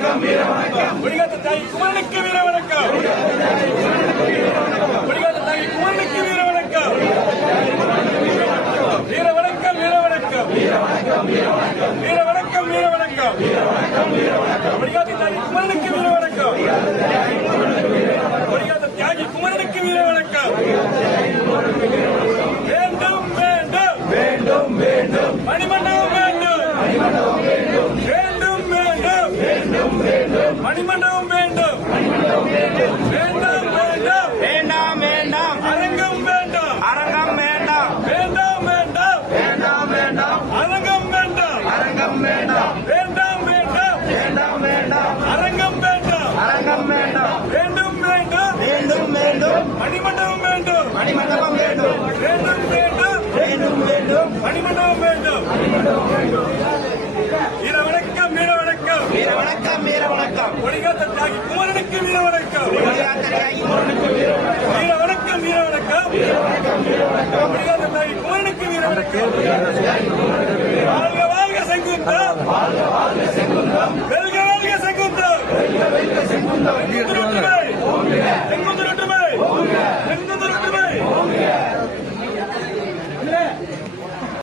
வணக்கம் கொடிகாத்த தாய் குமரனுக்கு வீர வணக்கம் கொடிகாத்த தாய் குமரனுக்கு வீர வணக்கம் வீர வணக்கம் வீர வணக்கம் வீர வணக்கம் வீர வணக்கம் வீர வணக்கம் வீர வணக்கம் வீர வணக்கம் கொடிகாத்த தியாகி குமரனுக்கு வீர வணக்கம் வேண்டும் வேண்டும் வேண்டும் வேண்டும் மணிமண்டபம் வேண்டும் வேண்டும் வேண்டும் வேண்டும் வேண்டும் மணிமண்டபம் வேண்டும் வேண்டும் வேண்டும். வேண்டாம் வேண்டாம் அரங்கம் வேண்டாம். அரங்கம் வேண்டாம். வேண்டாம் வேண்டாம். வேண்டாம் வேண்டாம். அரங்கம் வேண்டாம். அரங்கம் வேண்டாம். வேண்டாம் வேண்டாம். வேண்டாம் வேண்டாம். அரங்கம் வேண்டாம். அரங்கம் வேண்டாம். வேண்டும் வேண்டும். வேண்டும் வேண்டும். மணிமண்டபம் வேண்டும். மணிமண்டபம் வேண்டும். வேண்டும் வேண்டும். வேண்டும் வேண்டும். மணிமண்டபம் வேண்டும். வீர வணக்கம் வீர வணக்கம் வீர வணக்கம். வீர வணக்கம் வீர வணக்கம். குமரனுக்கு வீர வணக்கம். வீர வணக்கம் வீர வணக்கம் கொடிகாத்த தியாகி குமரனுக்கு வீர வணக்கம் வாழ்க வாழ்க செங்குந்தா